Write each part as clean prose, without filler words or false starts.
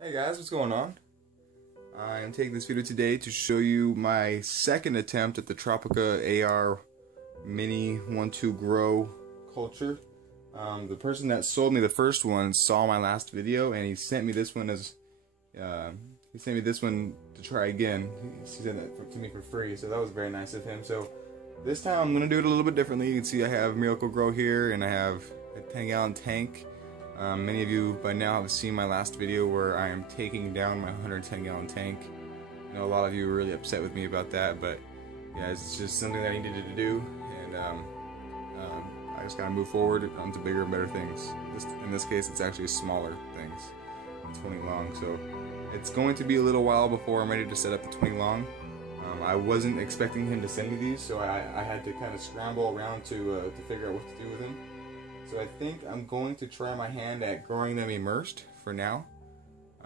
Hey guys, what's going on? I am taking this video today to show you my second attempt at the Tropica AR Mini 1-2 Grow culture. The person that sold me the first one saw my last video and he sent me this one to try again. He sent it to me for free, so that was very nice of him. So this time I'm going to do it a little bit differently. You can see I have Miracle Grow here and I have a 10-gallon tank. Many of you by now have seen my last video where I am taking down my 110-gallon tank. I know a lot of you were really upset with me about that, but yeah, it's just something that I needed to do, and I just gotta move forward onto bigger and better things. In this case, it's actually smaller things. The 20 long, so it's going to be a little while before I'm ready to set up the 20 long. I wasn't expecting him to send me these, so I had to kind of scramble around to figure out what to do with them. So I think I'm going to try my hand at growing them immersed for now.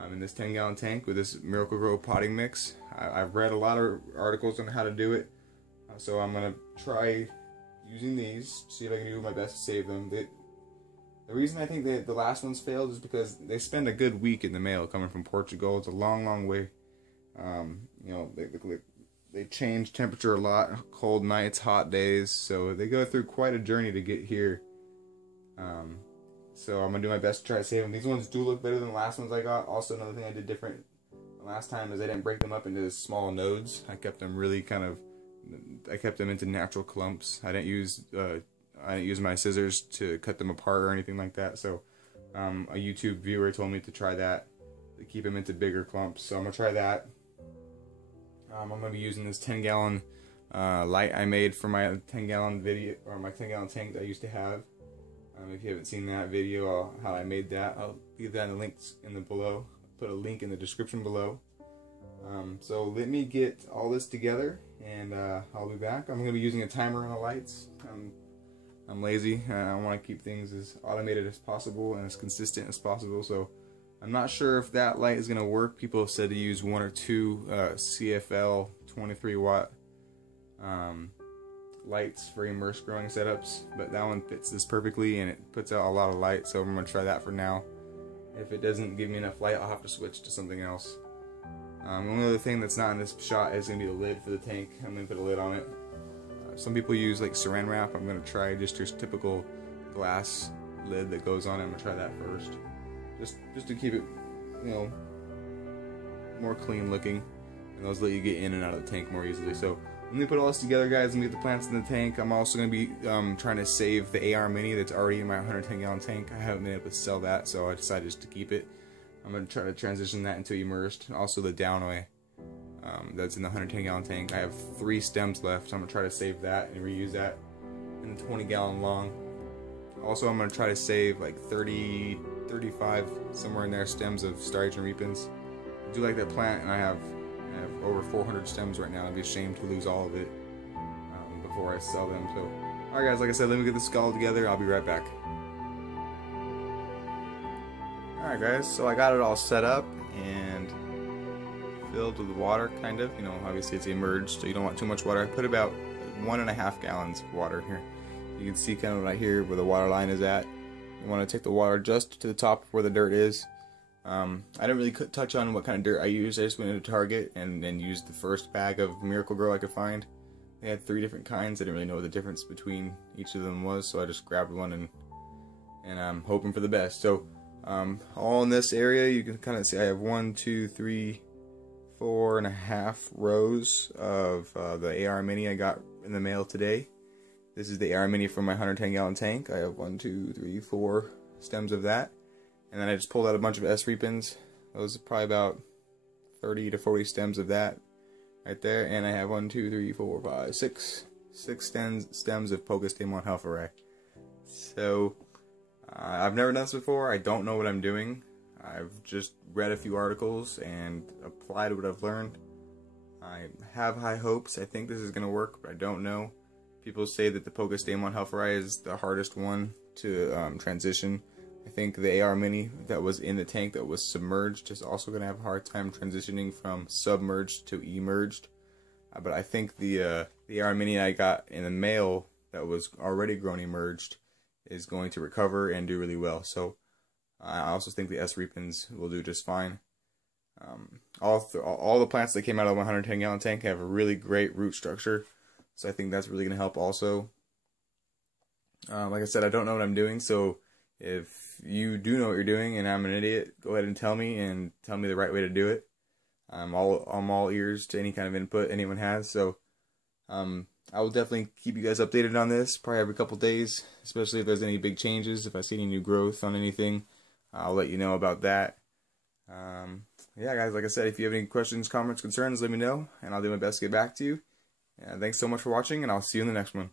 In this 10-gallon tank with this Miracle Grow potting mix. I've read a lot of articles on how to do it, so I'm going to try using these, see if I can do my best to save them. The reason I think the last ones failed is because they spend a good week in the mail coming from Portugal. It's a long, long way. They change temperature a lot, cold nights, hot days, so they go through quite a journey to get here. So I'm going to do my best to try to save them. These ones do look better than the last ones I got. Also, another thing I did different last time is I didn't break them up into small nodes. I kept them really I kept them into natural clumps. I didn't use my scissors to cut them apart or anything like that. So a YouTube viewer told me to try that, to keep them into bigger clumps. So I'm going to try that. I'm going to be using this 10-gallon light I made for my 10-gallon video, or my 10-gallon tank that I used to have. If you haven't seen that video, how I made that, I'll leave that in the links below. Put a link in the description below. So let me get all this together, and I'll be back. I'm going to be using a timer on the lights. I'm lazy. I want to keep things as automated as possible and as consistent as possible. So I'm not sure if that light is going to work. People have said to use 1 or 2 CFL 23 watt lights for immersed growing setups, but that one fits this perfectly and it puts out a lot of light, so I'm going to try that for now. If it doesn't give me enough light, I'll have to switch to something else. The only other thing that's not in this shot is going to be the lid for the tank. I'm going to put a lid on it. Some people use like saran wrap. I'm going to try just your typical glass lid that goes on it. I'm going to try that first, just to keep it, more clean looking, and those let you get in and out of the tank more easily. So let me put all this together, guys, and get the plants in the tank. I'm also going to be trying to save the AR Mini that's already in my 110-gallon tank. I haven't been able to sell that, so I decided just to keep it. I'm going to try to transition that into immersed. Also the downway that's in the 110-gallon tank. I have 3 stems left, so I'm going to try to save that and reuse that in the 20-gallon long. Also, I'm going to try to save like 30, 35, somewhere in there, stems of Starch and Repens. I do like that plant, and I have over 400 stems right now. I'd be ashamed to lose all of it before I sell them. So, alright guys, like I said, let me get this all together. I'll be right back. Alright guys, so I got it all set up and filled with water, kind of. Obviously it's immersed, so you don't want too much water. I put about 1.5 gallons of water here. You can see kind of right here where the water line is at. You want to take the water just to the top where the dirt is. I didn't really touch on what kind of dirt I used. I just went into Target and then used the first bag of Miracle Grow I could find. They had 3 different kinds. I didn't really know what the difference between each of them was, so I just grabbed one and I'm hoping for the best. So all in this area, you can kind of see I have 1, 2, 3, 4.5 rows of the AR Mini I got in the mail today. This is the AR Mini from my 110-gallon tank. I have 1, 2, 3, 4 stems of that. And then I just pulled out a bunch of S Repens. Those are probably about 30 to 40 stems of that right there. And I have 1, 2, 3, 4, 5, 6 stems of Focus Demon Helpharai. So I've never done this before. I don't know what I'm doing. I've just read a few articles and applied what I've learned. I have high hopes. I think this is going to work, but I don't know. People say that the Focus Demon Helpharai is the hardest one to transition. I think the AR Mini that was in the tank that was submerged is also going to have a hard time transitioning from submerged to emerged. But I think the AR Mini I got in the mail that was already grown emerged is going to recover and do really well. So I also think the S Repens will do just fine. All the plants that came out of the 110 gallon tank have a really great root structure, so I think that's really going to help also. Like I said, I don't know what I'm doing, so if you do know what you're doing and I'm an idiot, go ahead and tell me the right way to do it. I'm all ears to any kind of input anyone has, so I will definitely keep you guys updated on this, probably every couple days, especially if there's any big changes. If I see any new growth on anything, I'll let you know about that. Yeah, guys, like I said, if you have any questions, comments, concerns, let me know, and I'll do my best to get back to you. And thanks so much for watching, and I'll see you in the next one.